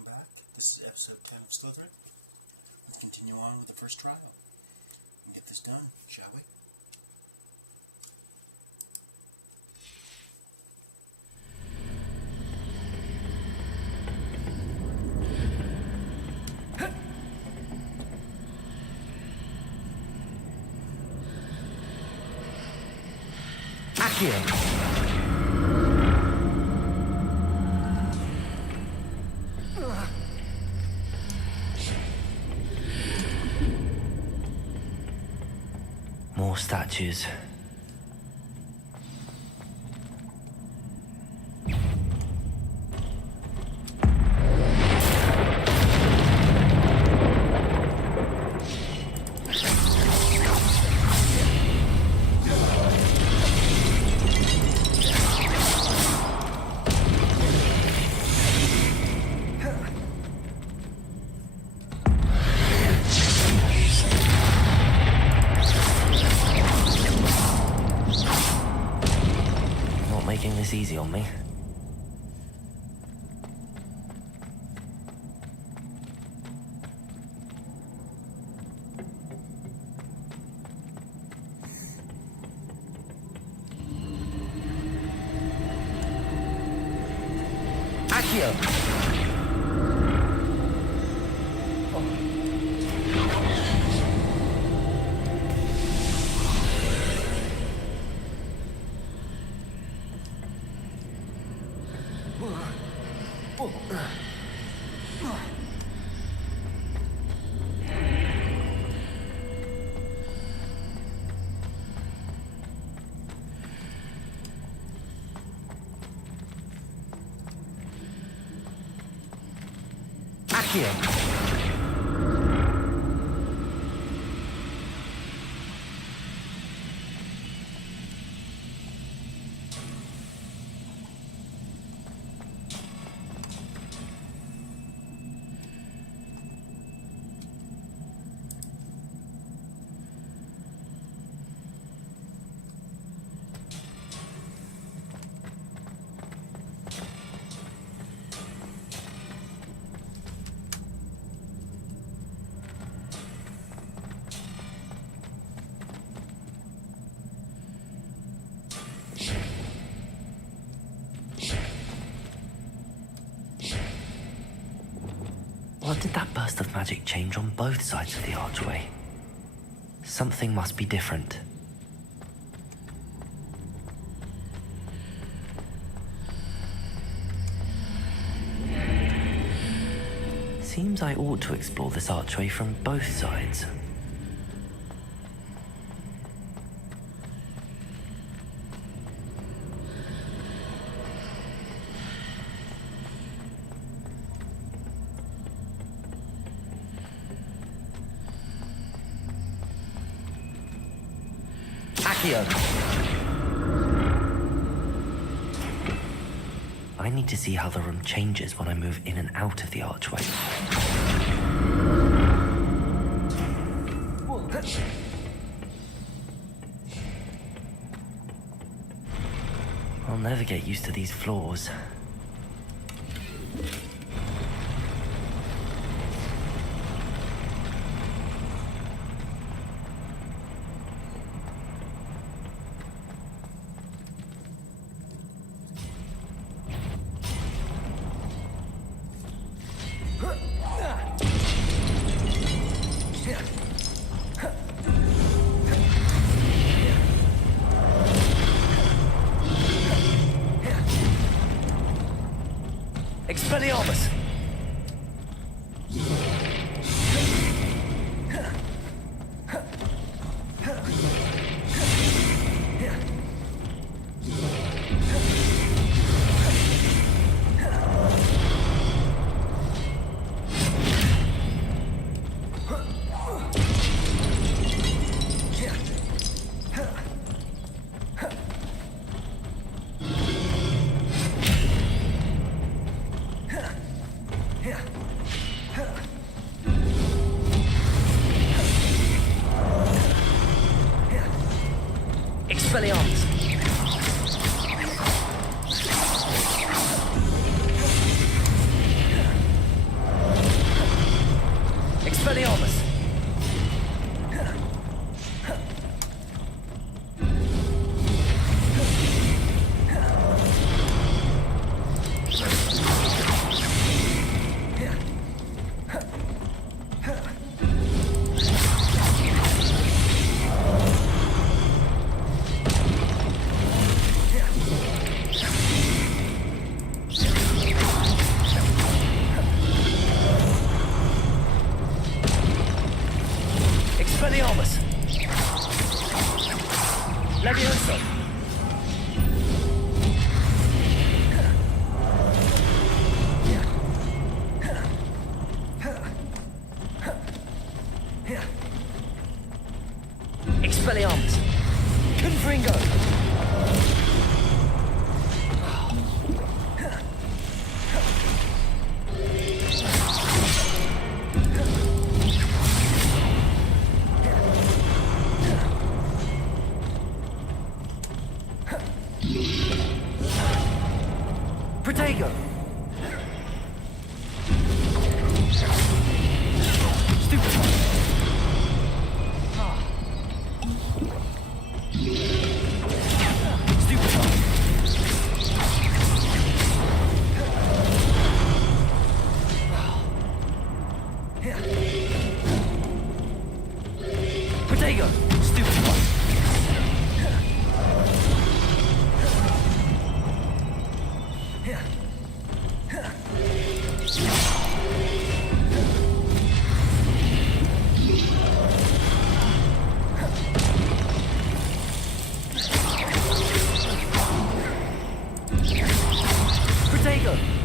welcome back. This is episode 10 of Slytherin. Let's continue on with the first trial and get this done, shall we? Accio! More statues. Making this easy on me. Accio! Accio! What did that burst of magic change on both sides of the archway? Something must be different. Seems I ought to explore this archway from both sides. I need to see how the room changes when I move in and out of the archway. I'll never get used to these floors. Expelliarmus! Protego! Stupefy! Protego! Stupefy! Protego!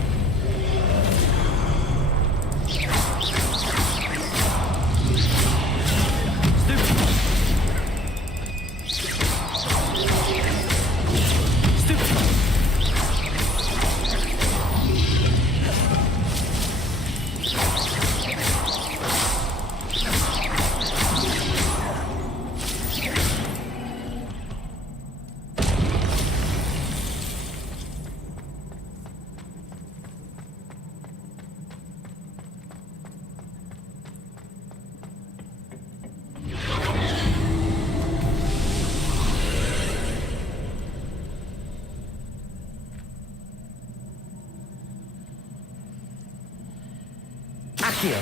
Accio!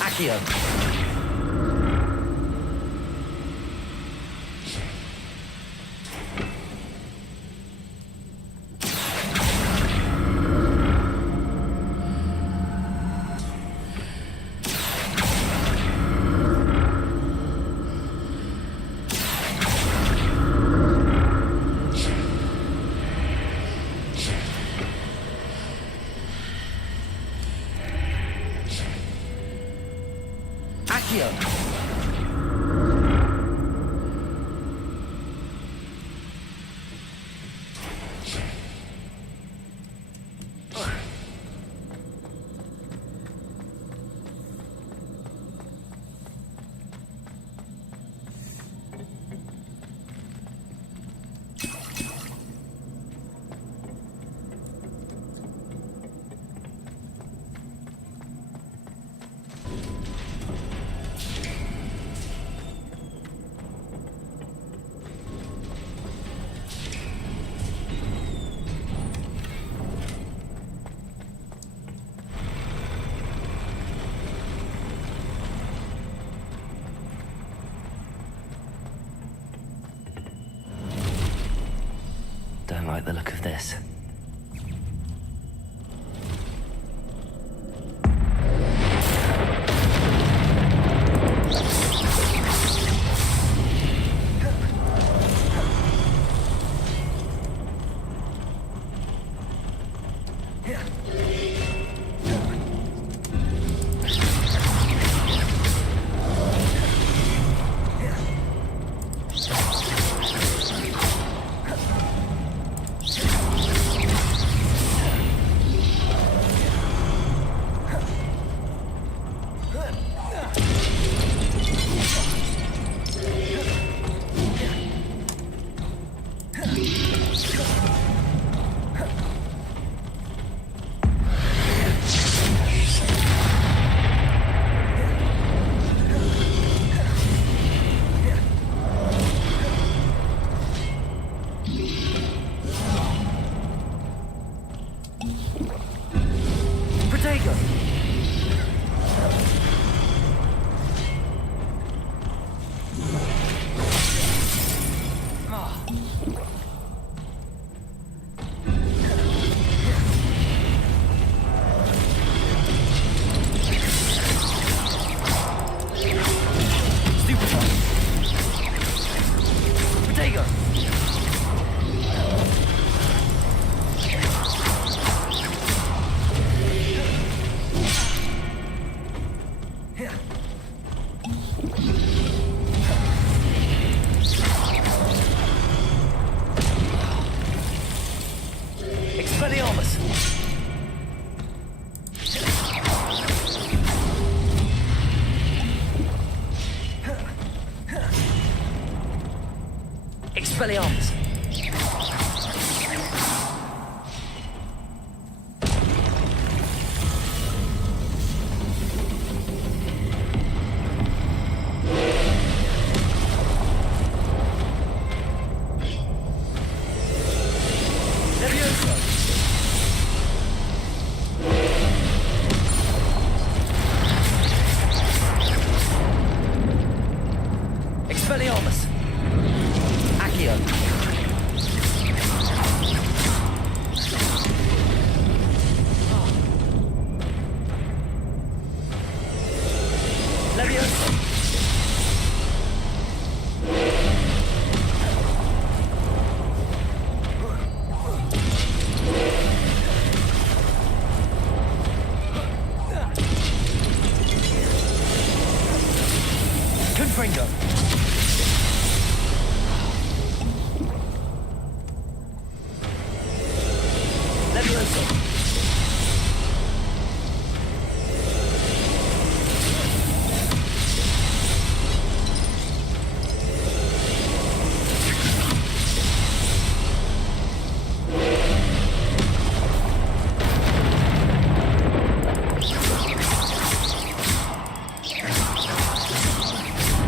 Accio! Accio! Don't like the look of this. Expelliarmus! Expelliarmus! Accio! Leviosa! Confringo! Leviosa!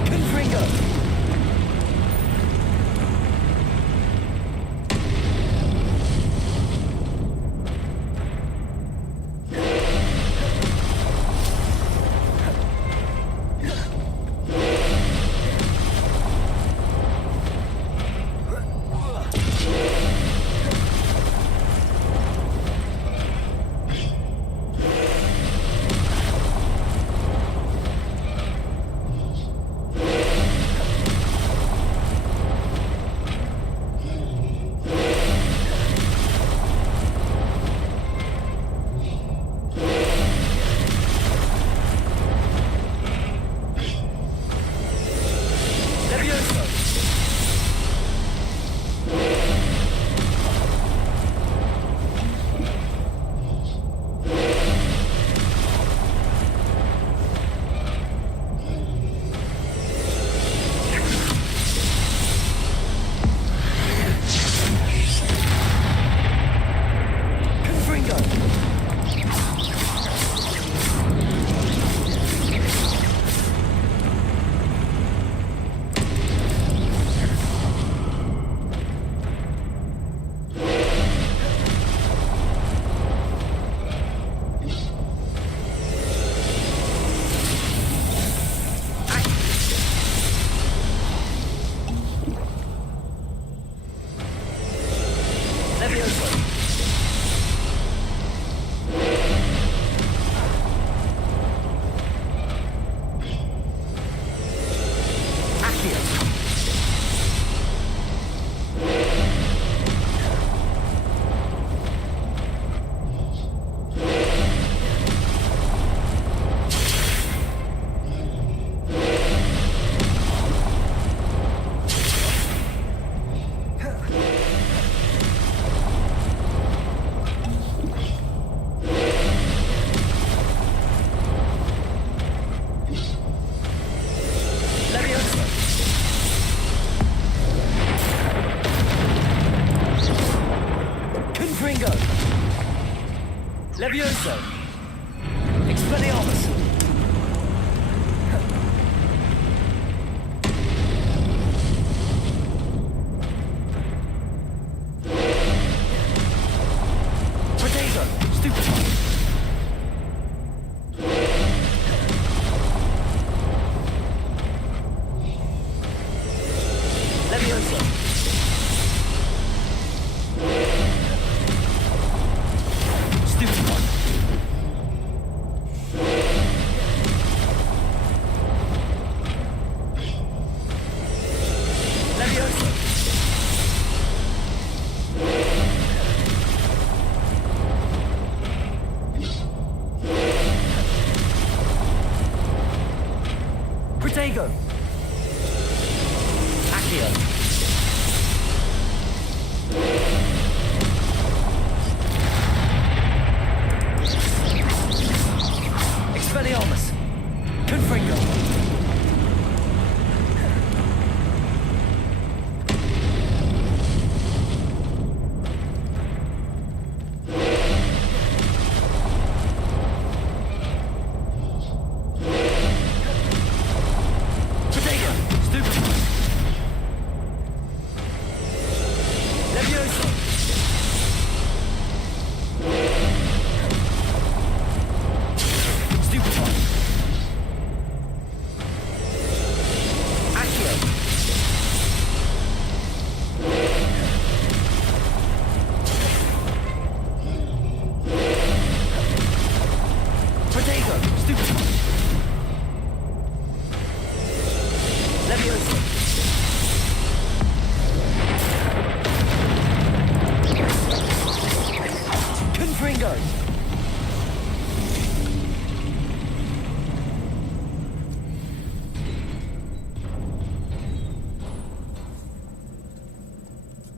Confringo! Leviosa! Confringo! Leviosa! Accio! Leviosa! Confringo! Leviosa! Expelliarmus! Protego! Stupefy! Leviosa! Stupefy! Leviosa! Protego! Accio! Expelliarmus! Confringo!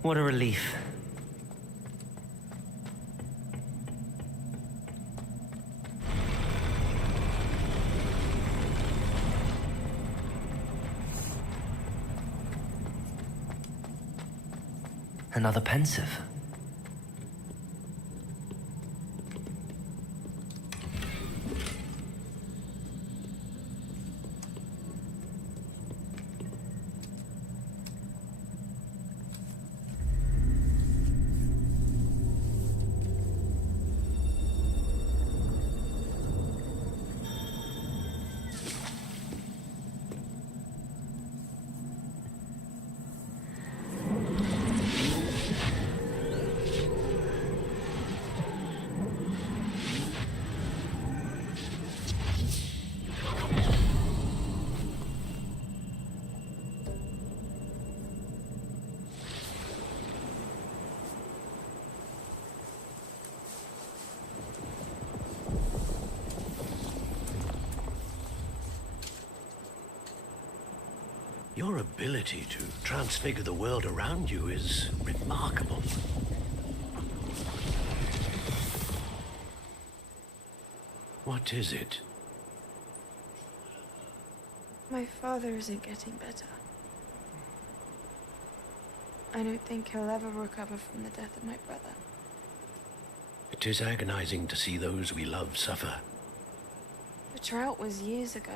What a relief. Another pensive. Your ability to transfigure the world around you is remarkable. What is it? My father isn't getting better. I don't think he'll ever recover from the death of my brother. It is agonizing to see those we love suffer. The drought was years ago,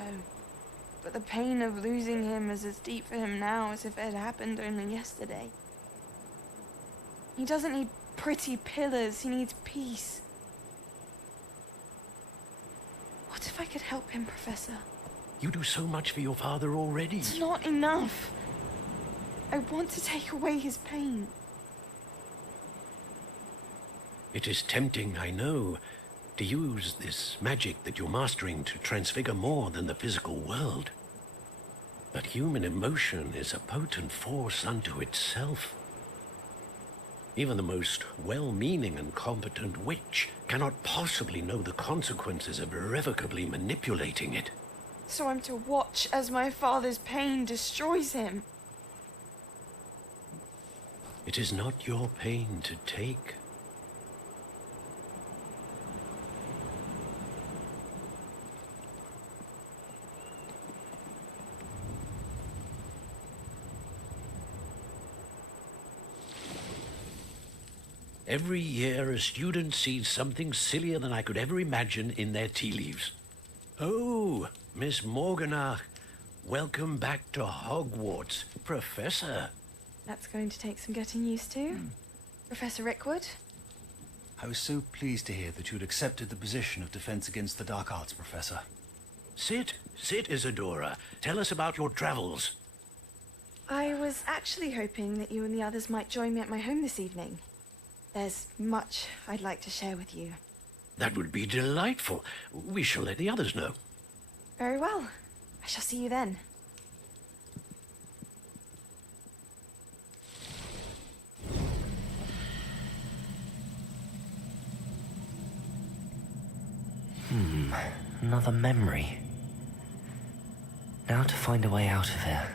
but the pain of losing him is as deep for him now as if it had happened only yesterday. He doesn't need pretty pillars, he needs peace. What if I could help him, Professor? You do so much for your father already. It's not enough. I want to take away his pain. It is tempting, I know, to use this magic that you're mastering to transfigure more than the physical world. But human emotion is a potent force unto itself. Even the most well-meaning and competent witch cannot possibly know the consequences of irrevocably manipulating it. So I'm to watch as my father's pain destroys him. It is not your pain to take. Every year, a student sees something sillier than I could ever imagine in their tea leaves. Oh, Miss Morganach, welcome back to Hogwarts, Professor. That's going to take some getting used to. Professor Rickwood? I was so pleased to hear that you'd accepted the position of Defense Against the Dark Arts, Professor. Sit, Isadora. Tell us about your travels. I was actually hoping that you and the others might join me at my home this evening. There's much I'd like to share with you. That would be delightful. We shall let the others know. Very well. I shall see you then. Another memory. Now to find a way out of here.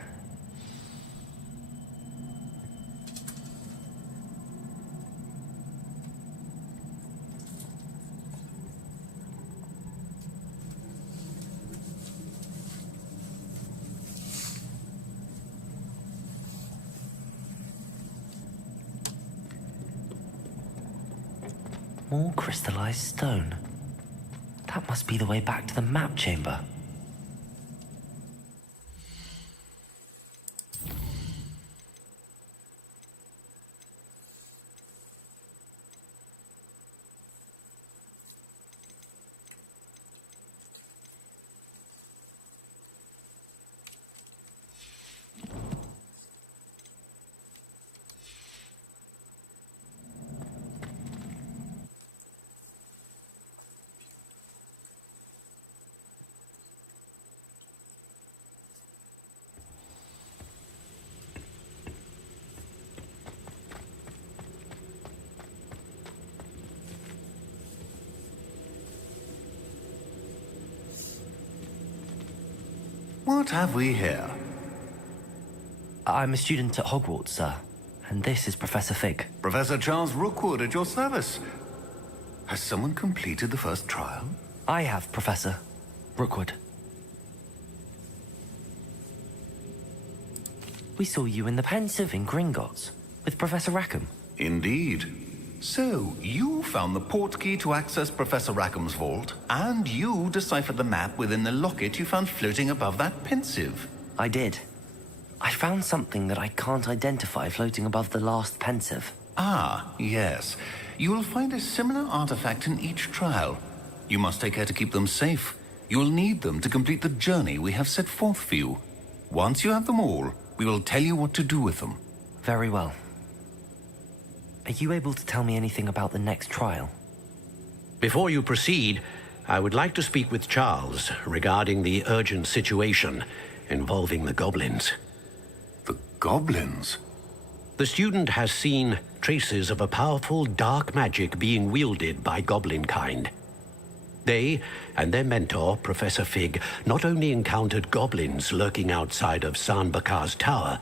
More crystallized stone. That must be the way back to the map chamber. What have we here? I'm a student at Hogwarts, sir. and this is Professor Fig. Professor Charles Rookwood at your service. Has someone completed the first trial? I have, Professor Rookwood. We saw you in the Pensive in Gringotts with Professor Rackham. Indeed. So, you found the portkey to access Professor Rackham's vault, and you deciphered the map within the locket you found floating above that Pensive. I did. I found something that I can't identify floating above the last Pensive. Ah, yes. You will find a similar artifact in each trial. You must take care to keep them safe. You will need them to complete the journey we have set forth for you. Once you have them all, we will tell you what to do with them. Very well. Are you able to tell me anything about the next trial? Before you proceed, I would like to speak with Charles regarding the urgent situation involving the goblins. The goblins? The student has seen traces of a powerful dark magic being wielded by goblin kind. They and their mentor, Professor Fig, not only encountered goblins lurking outside of San Bakar's tower,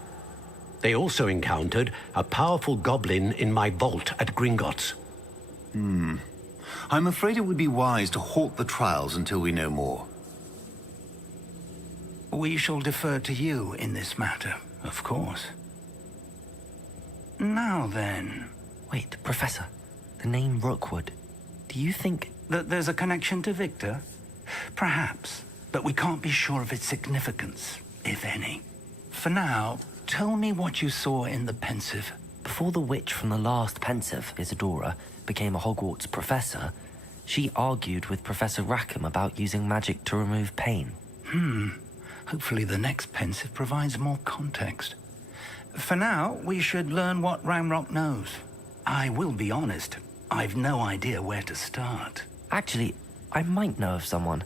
they also encountered a powerful goblin in my vault at Gringotts. I'm afraid it would be wise to halt the trials until we know more. We shall defer to you in this matter, of course. Now then, Wait, Professor. The name Rookwood. Do you think... that there's a connection to Victor? Perhaps, but we can't be sure of its significance, if any. For now, tell me what you saw in the Pensive. Before the witch from the last Pensive, Isadora, became a Hogwarts professor, she argued with Professor Rackham about using magic to remove pain. Hopefully the next Pensive provides more context. For now, we should learn what Ramrock knows. I will be honest, I've no idea where to start. Actually, I might know of someone.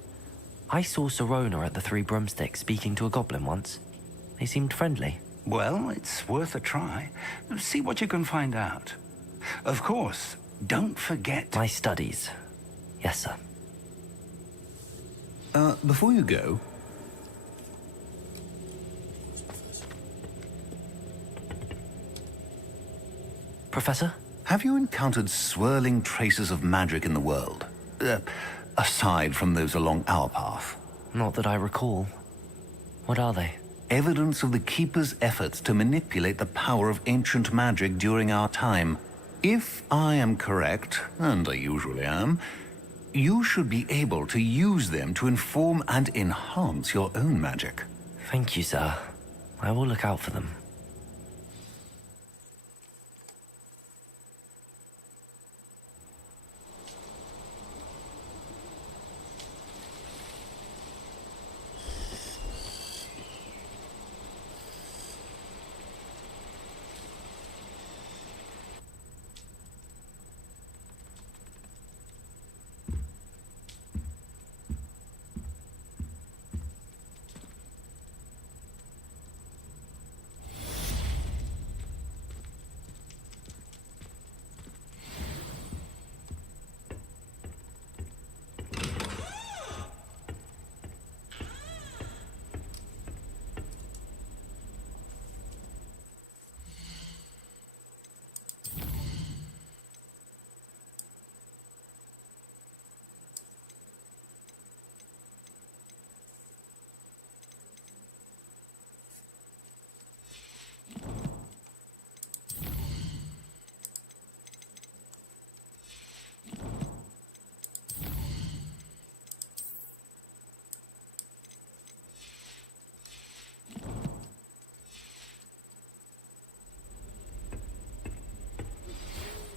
I saw Sirona at the Three Broomsticks speaking to a goblin once. They seemed friendly. Well, it's worth a try. See what you can find out. Of course, don't forget... My studies. Yes, sir. Before you go, Professor? have you encountered swirling traces of magic in the world? Aside from those along our path. Not that I recall. What are they? Evidence of the Keeper's efforts to manipulate the power of ancient magic during our time. If I am correct, and I usually am, you should be able to use them to inform and enhance your own magic. Thank you, sir. I will look out for them.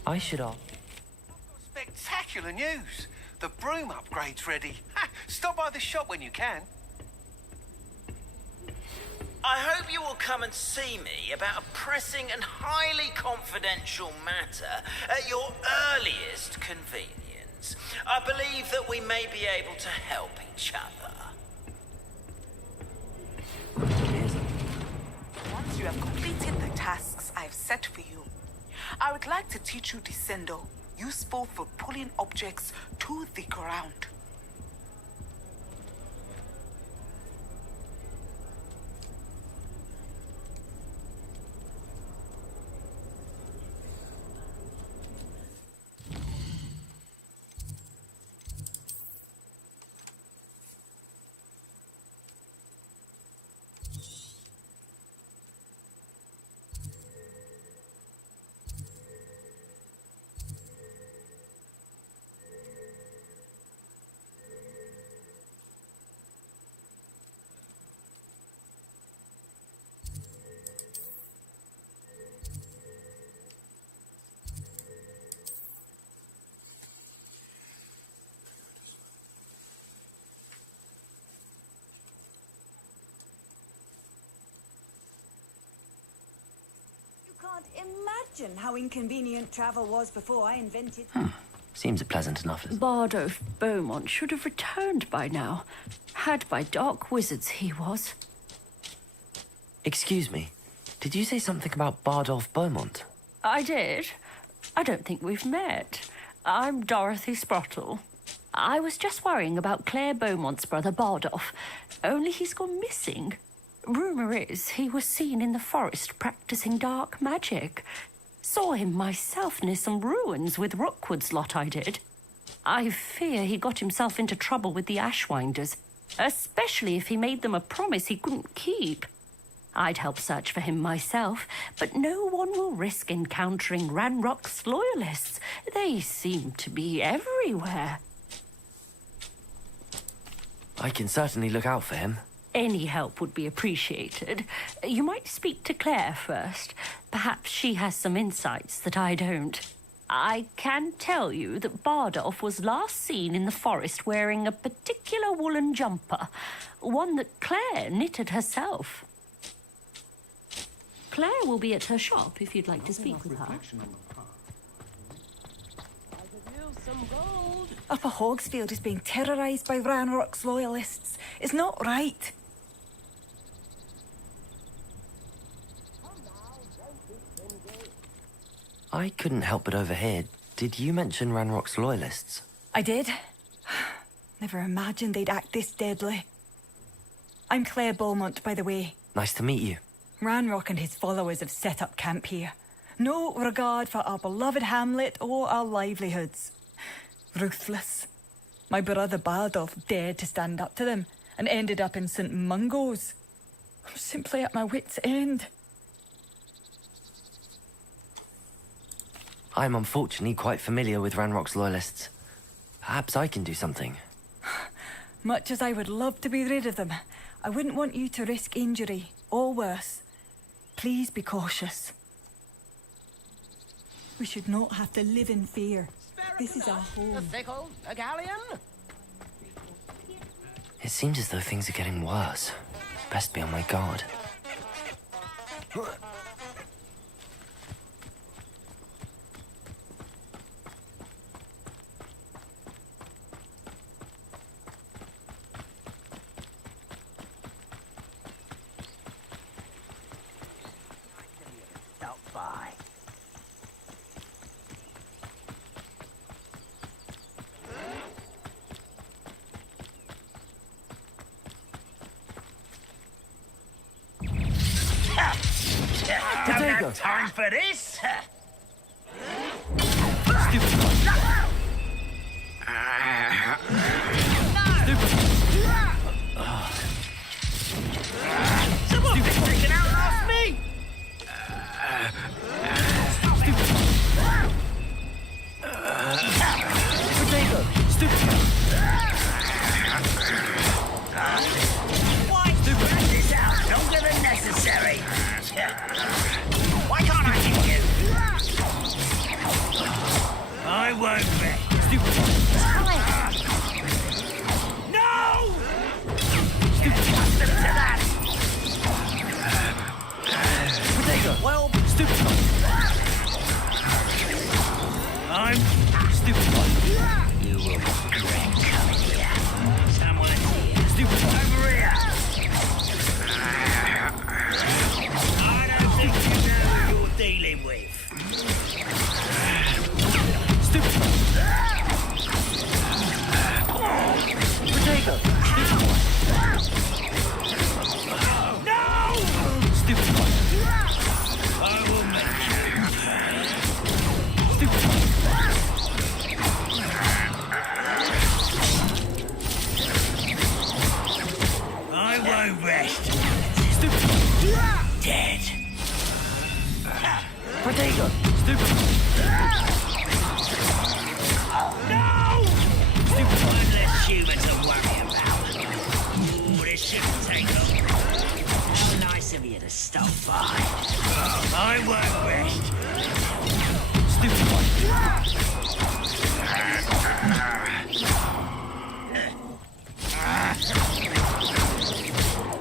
I should ask. Spectacular news! The broom upgrade's ready. Ha, stop by the shop when you can. I hope you will come and see me about a pressing and highly confidential matter at your earliest convenience. I believe that we may be able to help each other. Once you have completed the tasks I've set for you, I would like to teach you Descendo, useful for pulling objects to the ground. can't imagine how inconvenient travel was before I invented... Seems a pleasant enough list. Bardolph Beaumont should have returned by now. Had by dark wizards he was. Excuse me, did you say something about Bardolph Beaumont? I did. I don't think we've met. I'm Dorothy Sprottle. I was just worrying about Claire Beaumont's brother Bardolph, only he's gone missing. Rumour is he was seen in the forest practicing dark magic. Saw him myself near some ruins with Rookwood's lot, I did. I fear he got himself into trouble with the Ashwinders, especially if he made them a promise he couldn't keep. I'd help search for him myself, but no one will risk encountering Ranrock's loyalists. They seem to be everywhere. I can certainly look out for him. Any help would be appreciated. You might speak to Claire first. Perhaps she has some insights that I don't. I can tell you that Bardolph was last seen in the forest wearing a particular woolen jumper, one that Claire knitted herself. Claire will be at her shop if you'd like to speak with her. Upper Hogsfield is being terrorised by Ranrock's loyalists. It's not right. I couldn't help but overhear. Did you mention Ranrock's loyalists? I did. Never imagined they'd act this deadly. I'm Claire Beaumont, by the way. Nice to meet you. Ranrock and his followers have set up camp here. No regard for our beloved hamlet or our livelihoods. Ruthless. My brother Bardolph dared to stand up to them and ended up in St. Mungo's. I'm simply at my wit's end. I'm unfortunately quite familiar with Ranrock's loyalists. Perhaps I can do something. Much as I would love to be rid of them, I wouldn't want you to risk injury, or worse. Please be cautious. We should not have to live in fear. This is our home. A sickle, a galleon. It seems as though things are getting worse. Best be on my guard. Time for this. Someone been taken out last me. Potato! Stupid! Why spread this out longer than necessary? Why can't I hit you? I won't bet. No! Get accustomed to that. Potato! Well, Stupid! I'm Stupid! You will regret coming here. Someone here. Stupid! Over here. I don't think you know who you're dealing with. Stupid! Potato! No! Stupid! I will make you. Stupid! I won't rest. Stupid! Dead. Potato! Stupid! No! Stupid! One less human to worry about. Ooh, this shouldn't take long. How nice of you to stop by. I won't rest. Stupid!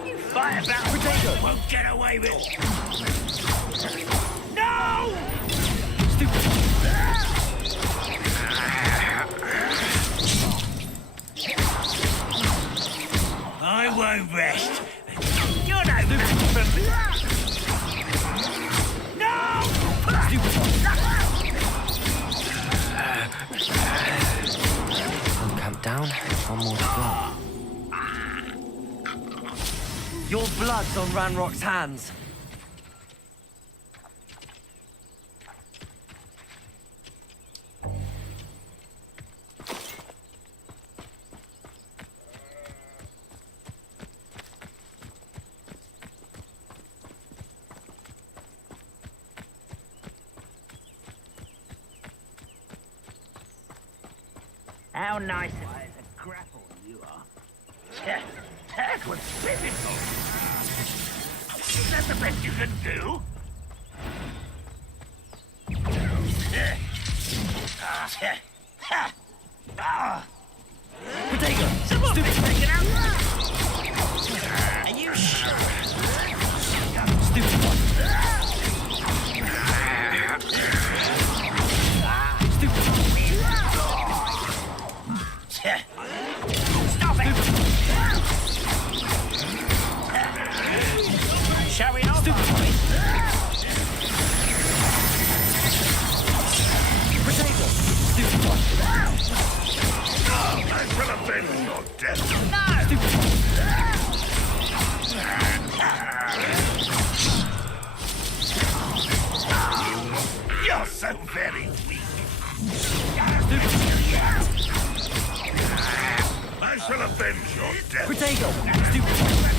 You fight about potato won't get away with. No! won't rest. You're no match for me. No! One camp down, one more to go. Your blood's on Ranrock's hands. How nice of it to grapple you are. That was physical. Is that the best you can do? Potato! Someone been taken out. Are you sure? Stupid one. Stupid one. Stop it! Shall we not? Stupid one. Potato! Stupid one. I will avenge your death. No! Stupid one. You're so very weak. Stupid one. I shall avenge your death. Potato! Stupid one.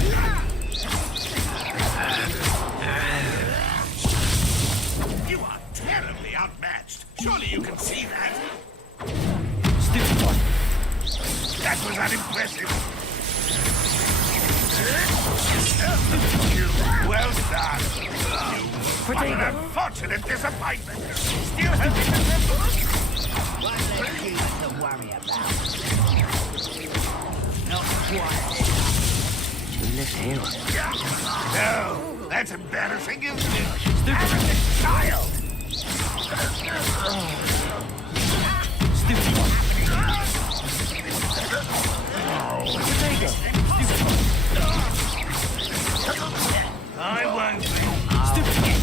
You are terribly outmatched. Surely you can see that. Stupid one. That was unimpressive. Well done. What an unfortunate disappointment. Still hoping to remember. One less you to worry about. Not quite. Who lives here? No, that's embarrassing, isn't it? Arrogant child. Stupid one. Potato! Stupid one. I won't be. Stupid one.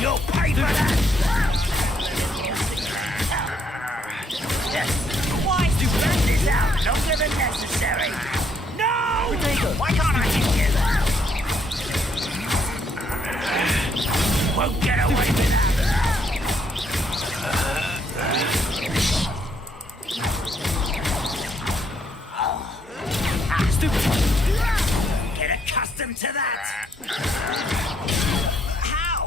You'll pay for that! Why do you run this out longer than necessary? No! Why can't I hit you? Won't get away with that! Stupid one. Get accustomed to that! How?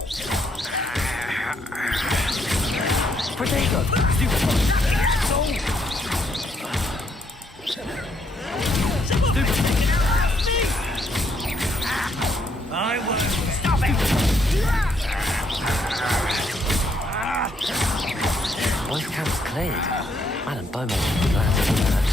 Potato! Stupid one. Stupid one. I won't stop it! Both camps cleared. Madam Bowman would be glad to do that.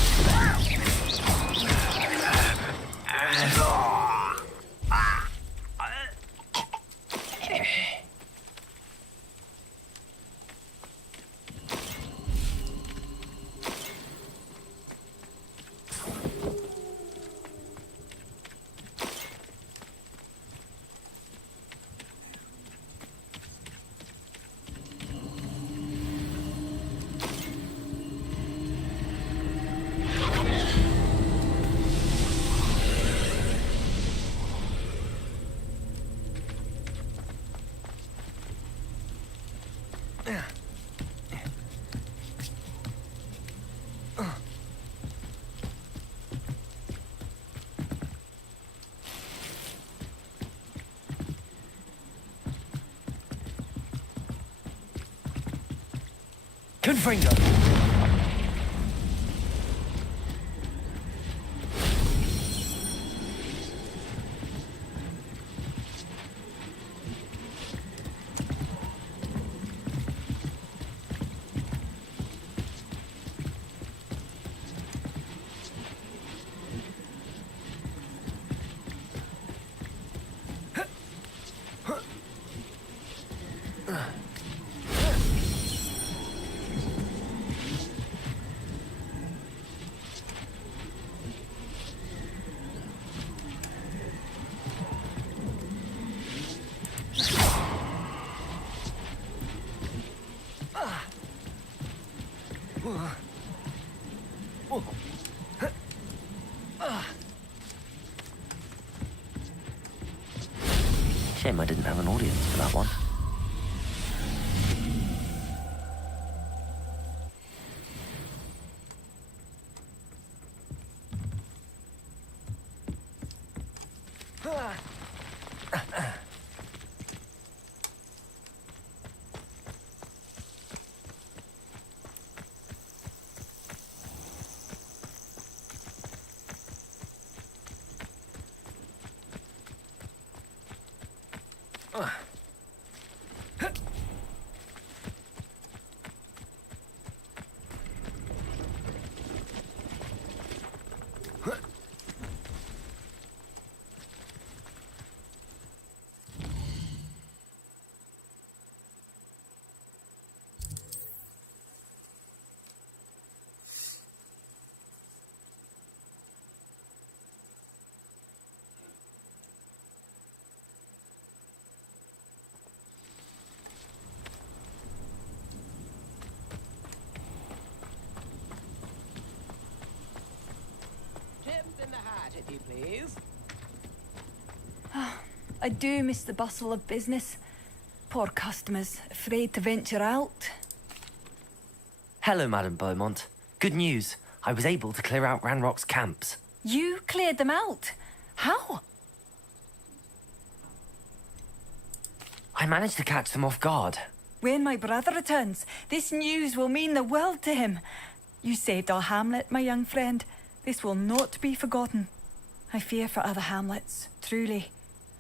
Finger! Shame I didn't have an audience for that one. In the hat, if you please. I do miss the bustle of business. Poor customers, afraid to venture out. Hello, Madame Beaumont. Good news. I was able to clear out Ranrock's camps. You cleared them out? How? I managed to catch them off guard. When my brother returns, this news will mean the world to him. You saved our hamlet, my young friend. This will not be forgotten. I fear for other hamlets, truly.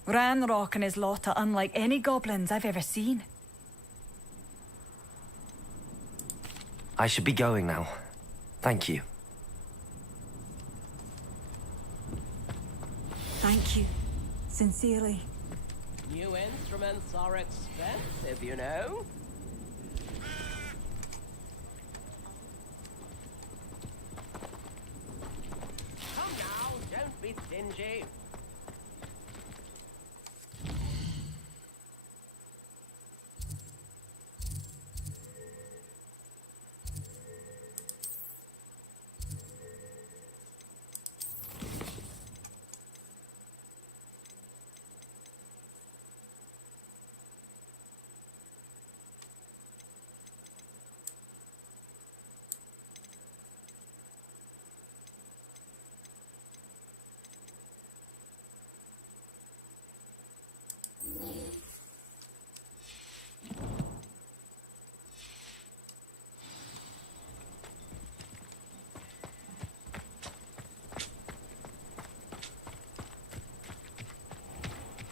Ranrock and his lot are unlike any goblins I've ever seen. I should be going now. Thank you. Thank you. Sincerely. New instruments are expensive, you know. Come now, don't be stingy.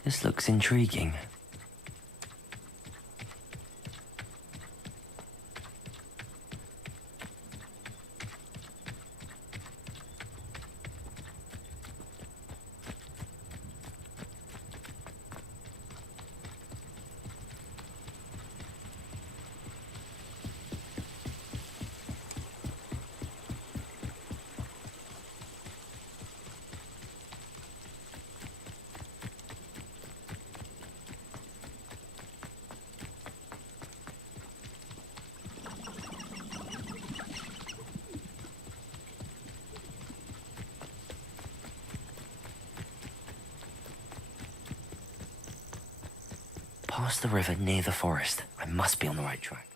This looks intriguing. Past the river near the forest. I must be on the right track.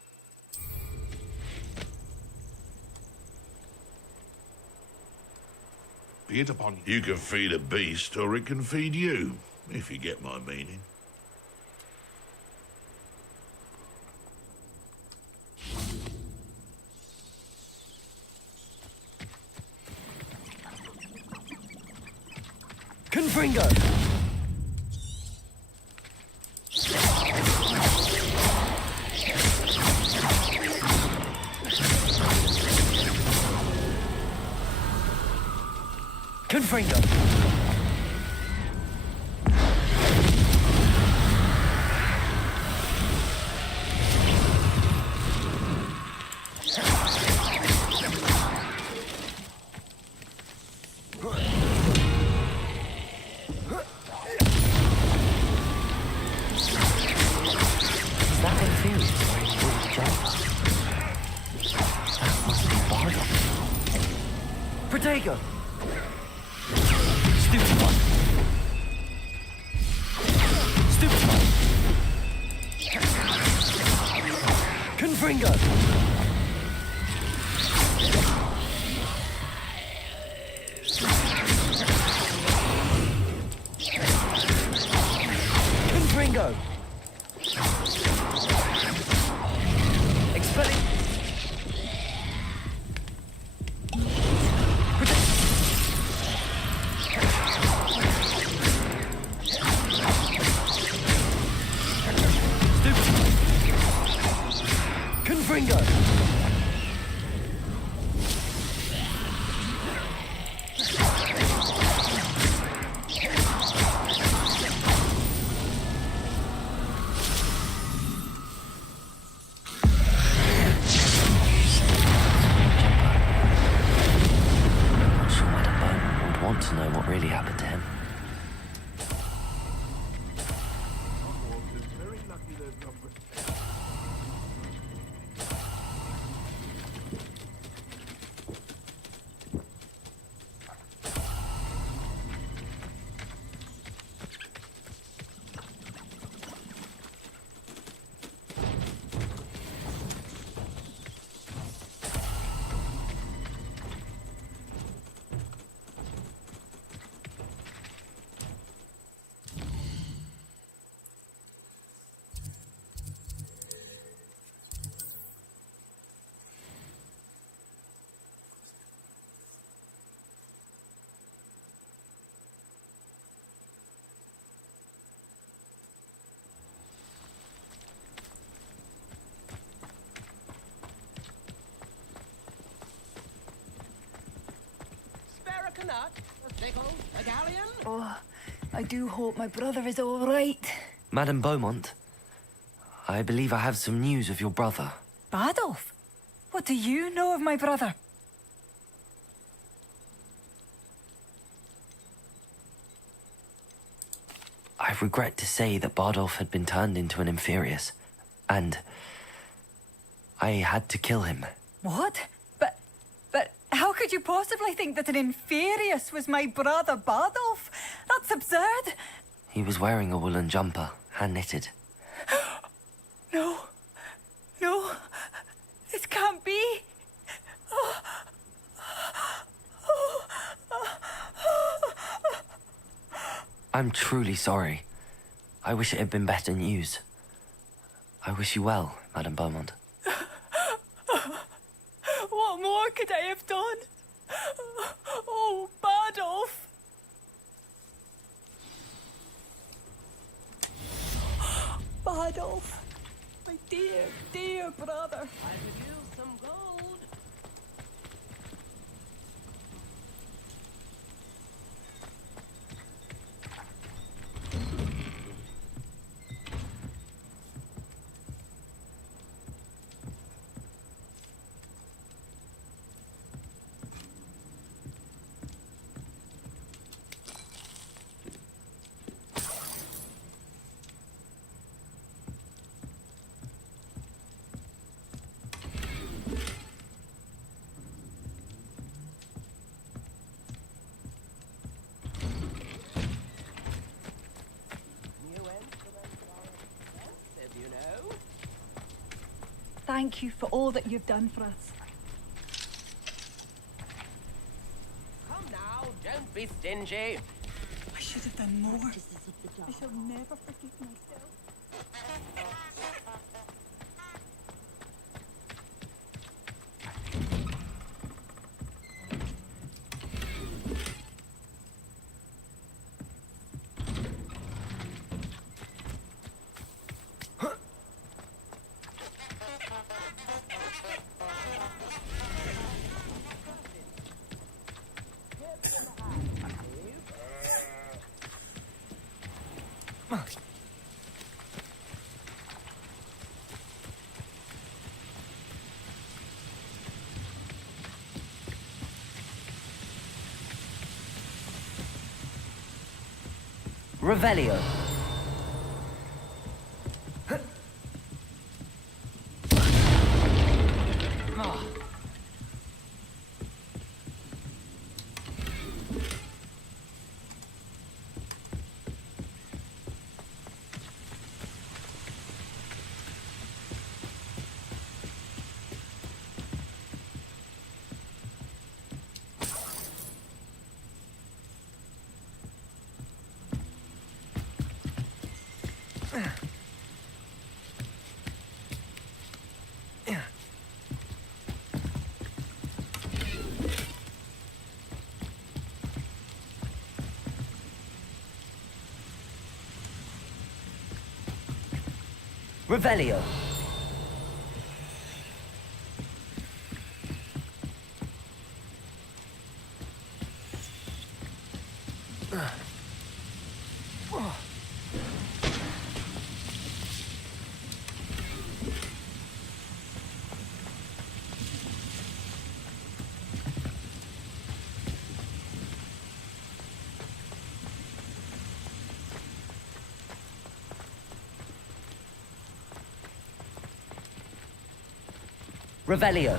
Be it upon you. You can feed a beast, or it can feed you, if you get my meaning. Confringo! Confringo! Protego! Stupid one! Stupid one! Confringo! Confringo! Expelling! Confringo! Want to know what really happened to him. A nut, a pickle, a galleon? Oh, I do hope my brother is all right. Madame Beaumont, I believe I have some news of your brother. Badolf? What do you know of my brother? I regret to say that Bardolph had been turned into an Inferius, and I had to kill him. What? But how could you possibly think that an Inferius was my brother Bardolph? That's absurd. He was wearing a woolen jumper, hand-knitted. No. This can't be. I'm truly sorry. I wish it had been better news. I wish you well, Madame Beaumont. What more could I have done? Oh, Bardolph! Bardolph, my dear, dear brother. I could use some gold. Thank you for all that you've done for us. Come now, don't be stingy. I should have done more. I shall never forgive myself. Revelio. Revelio. Revelio.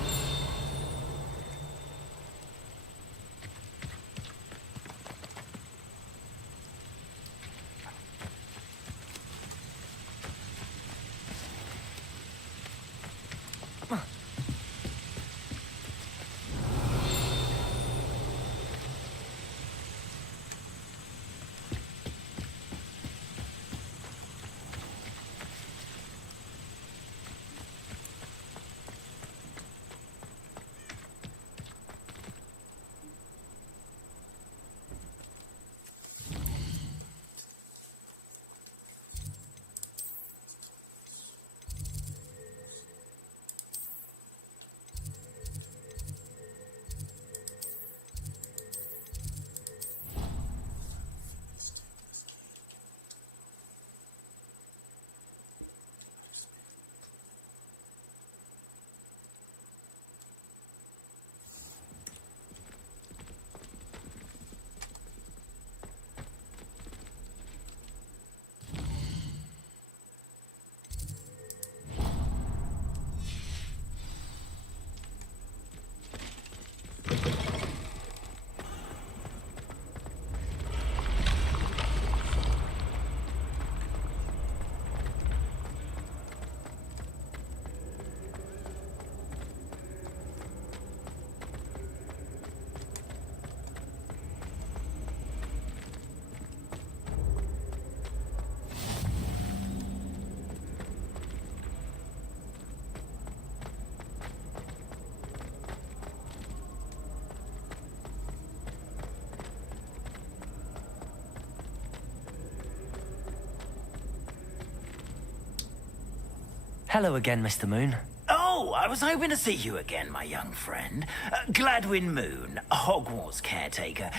Hello again, Mr. Moon. Oh, I was hoping to see you again, my young friend. Gladwin Moon, Hogwarts caretaker,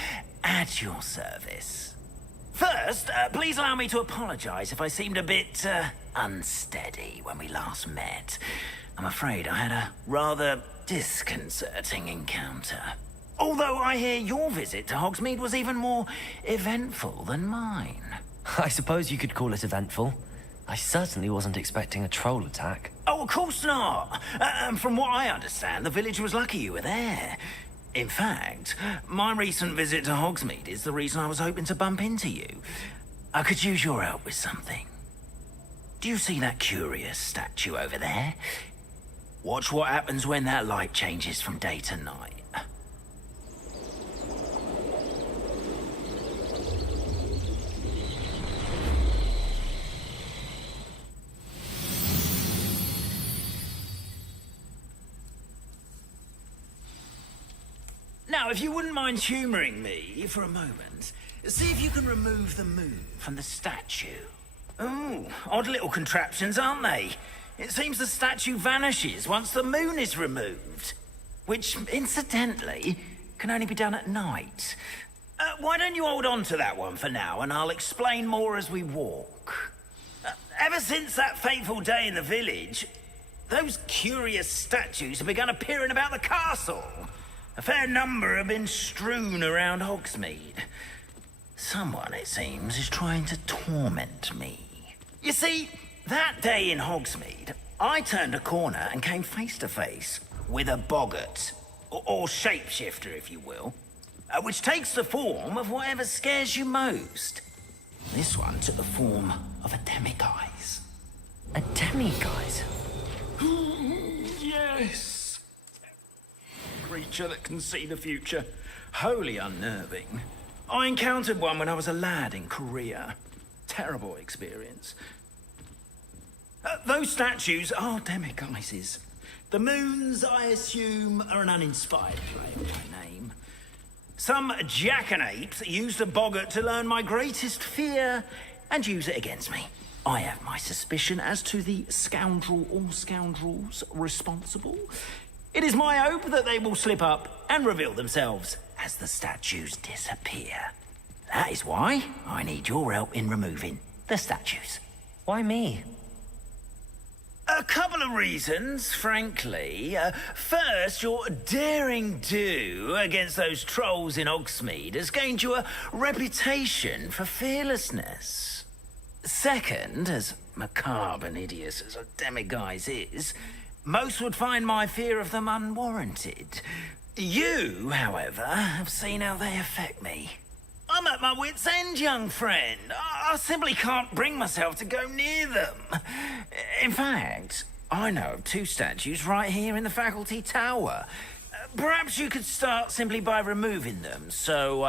at your service. First, please allow me to apologize if I seemed a bit, unsteady when we last met. I'm afraid I had a rather disconcerting encounter. Although I hear your visit to Hogsmeade was even more eventful than mine. I suppose you could call it eventful. I certainly wasn't expecting a troll attack. Oh, of course not. From what I understand, the village was lucky you were there. In fact, my recent visit to Hogsmeade is the reason I was hoping to bump into you. I could use your help with something. Do you see that curious statue over there? Watch what happens when that light changes from day to night. Now, if you wouldn't mind humouring me for a moment, see if you can remove the moon from the statue. Oh, odd little contraptions, aren't they? It seems the statue vanishes once the moon is removed. Which, incidentally, can only be done at night. Why don't you hold on to that one for now, and I'll explain more as we walk. Ever since that fateful day in the village, those curious statues have begun appearing about the castle. A fair number have been strewn around Hogsmeade. Someone, it seems, is trying to torment me. You see, that day in Hogsmeade, I turned a corner and came face to face with a boggart, or shapeshifter, if you will, which takes the form of whatever scares you most. This one took the form of a demiguise. A demiguise? Yes. Creature that can see the future. Wholly unnerving. I encountered one when I was a lad in Korea. Terrible experience. Those statues are demiguises. The moons, I assume, are an uninspired play on my name. Some jackanapes used a boggart to learn my greatest fear and use it against me. I have my suspicion as to the scoundrel or scoundrels responsible. It is my hope that they will slip up and reveal themselves as the statues disappear. That is why I need your help in removing the statues. Why me? A couple of reasons, frankly. First, your daring do against those trolls in Hogsmeade has gained you a reputation for fearlessness. Second, as macabre and hideous as a demiguise is, most would find my fear of them unwarranted. You, however, have seen how they affect me. I'm at my wit's end, young friend. I simply can't bring myself to go near them. In fact, I know of 2 statues right here in the faculty tower. Perhaps you could start simply by removing them, so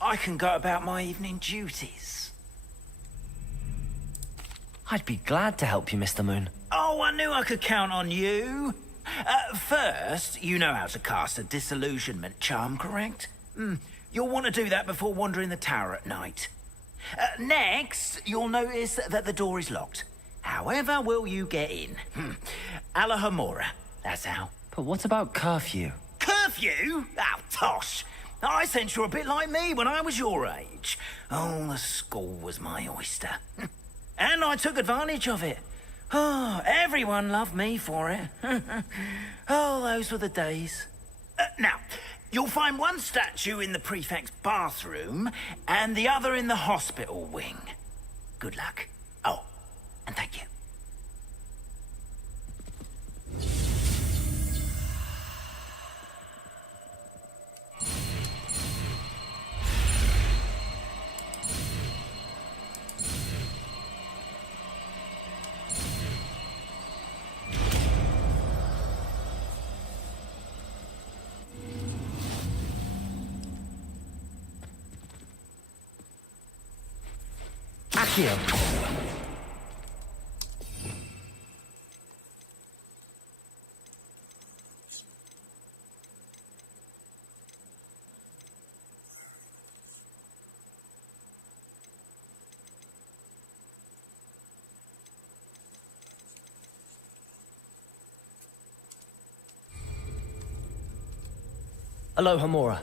I can go about my evening duties. I'd be glad to help you, Mr. Moon. Oh, I knew I could count on you. First, you know how to cast a disillusionment charm, correct? You'll want to do that before wandering the tower at night. Next, you'll notice that the door is locked. However will you get in? Alahomora, that's how. But what about curfew? Curfew? Oh, tosh. I sense you're a bit like me when I was your age. Oh, the school was my oyster. And I took advantage of it. Oh, everyone loved me for it. Oh, those were the days. Now, you'll find one statue in the prefect's bathroom and the other in the hospital wing. Good luck. Oh, and thank you. Accio. Alohomora.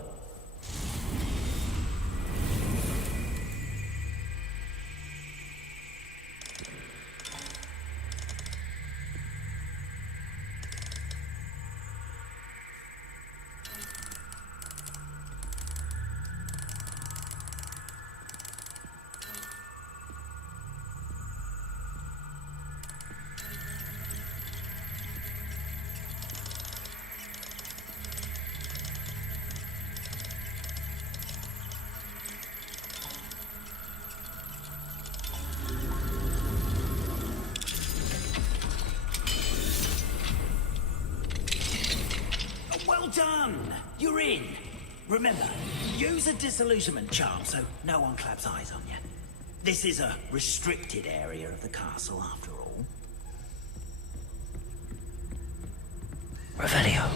Well done! You're in. Remember, use a disillusionment charm so no one claps eyes on you. This is a restricted area of the castle, after all. Revelio.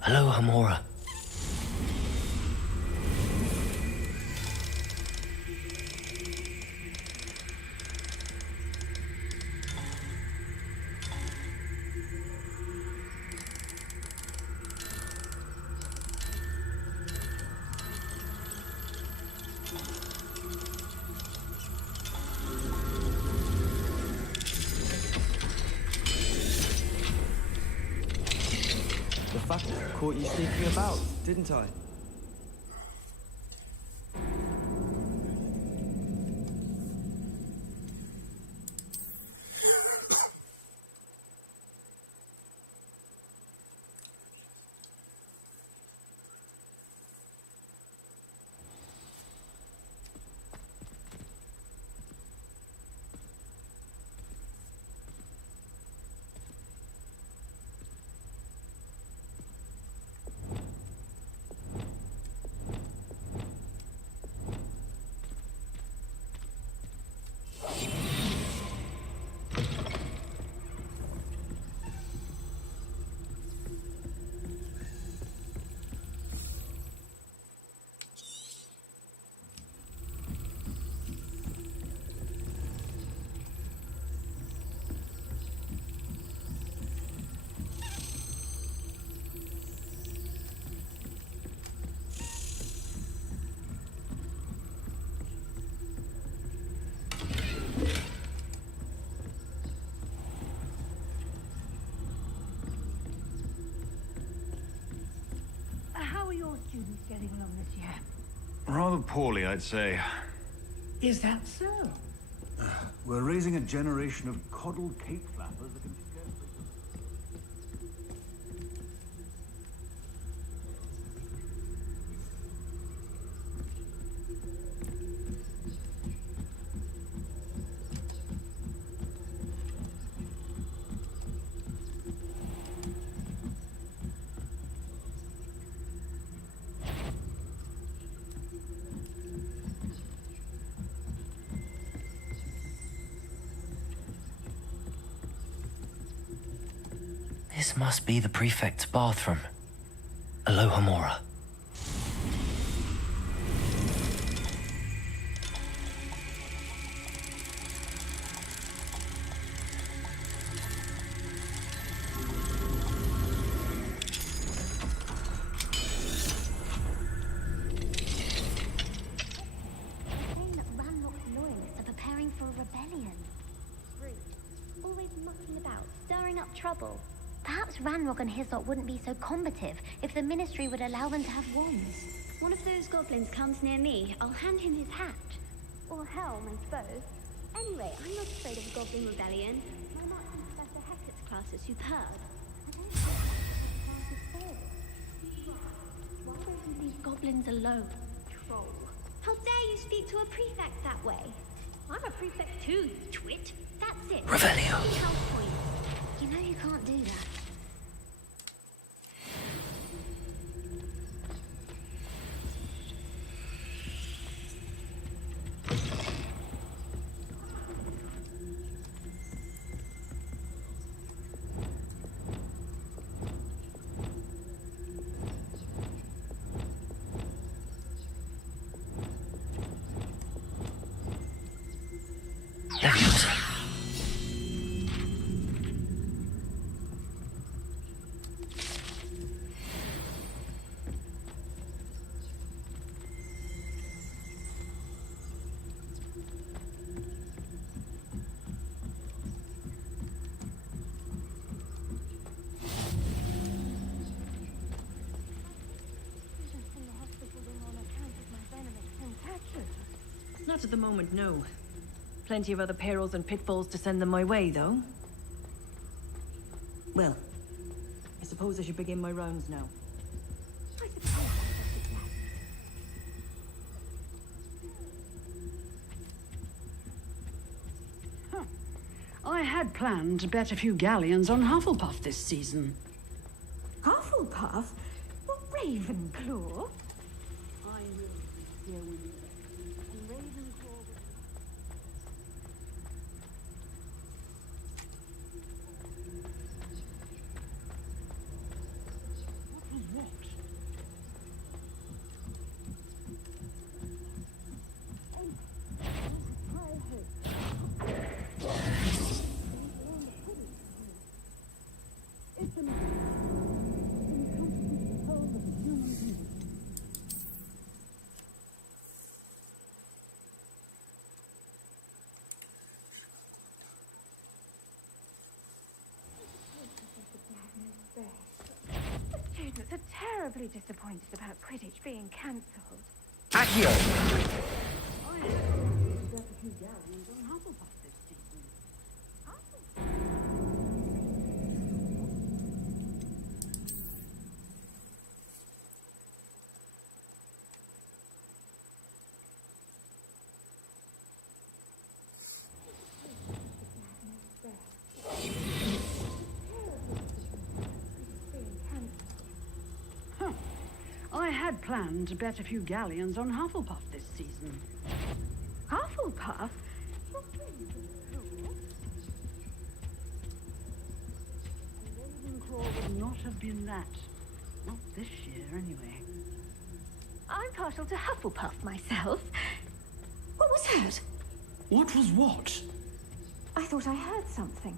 Hello, Hamora. The fact caught you sneaking about, didn't I? How are your students getting along this year? Rather poorly, I'd say. Is that so? We're raising a generation of coddled cape flappers that can scarcely... This must be the prefect's bathroom. Hello, Hamora. Saying that Ranrock's loyalists are preparing for a rebellion. Rude. Always mucking about, stirring up trouble. Perhaps Ranrock and his lot wouldn't be so combative if the Ministry would allow them to have wands. One of those goblins comes near me, I'll hand him his hat. Or helm, I suppose. Anyway, I'm not afraid of a goblin rebellion. My Martin Professor Hector's class is superb. I don't think the class is failed. Why don't you leave goblins alone, troll? How dare you speak to a prefect that way? I'm a prefect too, you twit. That's it. Revelio. 3 health points. You know you can't do that. Leviosa. Not at the moment, no. Plenty of other perils and pitfalls to send them my way, though. Well, I suppose I should begin my rounds now. I had planned to bet a few galleons on Hufflepuff this season. Hufflepuff? Well, Ravenclaw? I will be here when you and Ravenclaw will... What he so terribly disappointed about Quidditch being cancelled. Accio! I had better few galleons on Hufflepuff this season. I had planned to bet a few galleons on Hufflepuff this season. Hufflepuff? Ravenclaw would not have been that. Not this year, anyway. I'm partial to Hufflepuff myself. What was that? What was what? I thought I heard something.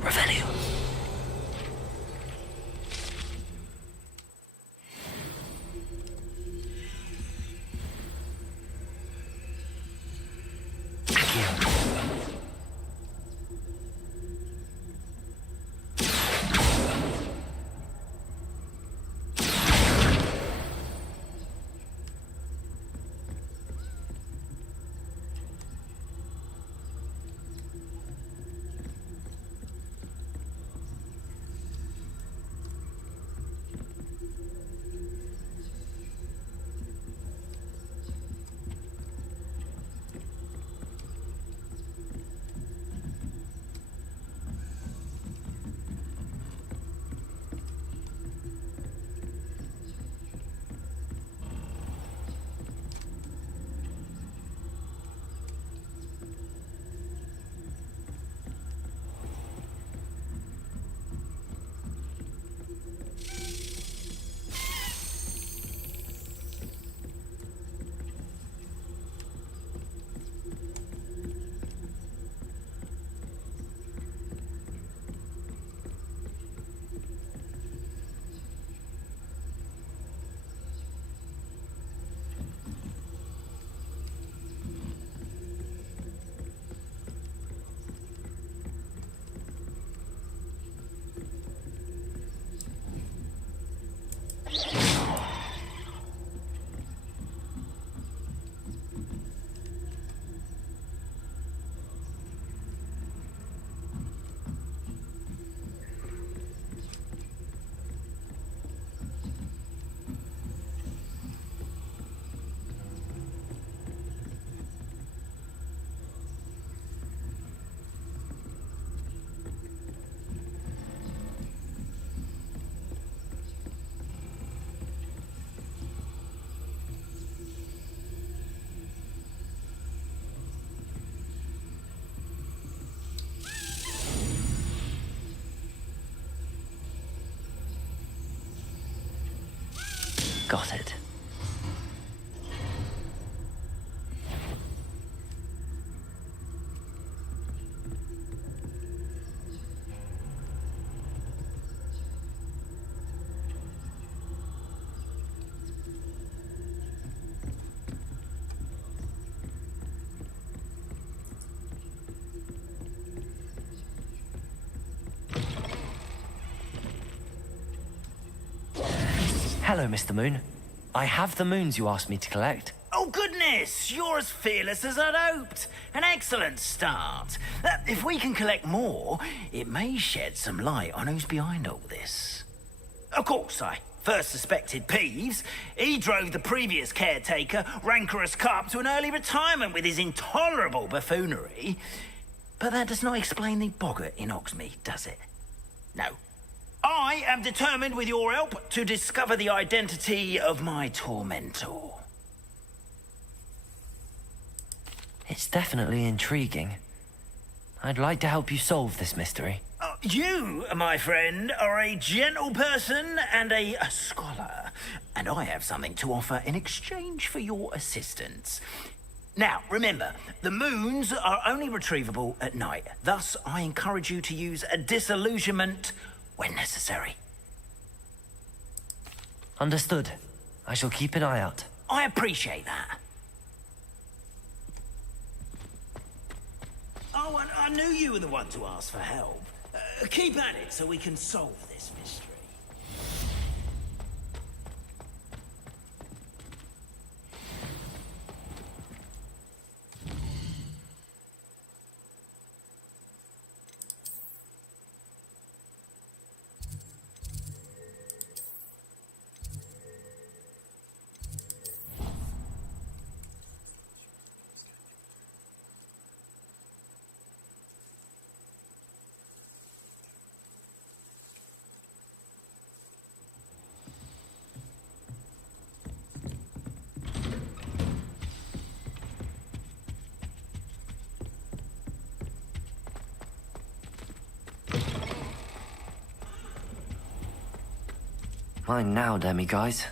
Revelio. Got it. Hello, Mr. Moon. I have the moons you asked me to collect. Oh, goodness! You're as fearless as I'd hoped. An excellent start. If we can collect more, it may shed some light on who's behind all this. Of course, I first suspected Peeves. He drove the previous caretaker, Rancorous Carp, to an early retirement with his intolerable buffoonery. But that does not explain the boggart in Hogsmeade, does it? No. I am determined, with your help, to discover the identity of my tormentor. It's definitely intriguing. I'd like to help you solve this mystery. You, my friend, are a gentle person and a scholar, and I have something to offer in exchange for your assistance. Now, remember, the moons are only retrievable at night. Thus, I encourage you to use a disillusionment when necessary. Understood. I shall keep an eye out. I appreciate that. Oh, and I knew you were the one to ask for help. Keep at it so we can solve this mystery. Mine now, demi-guys.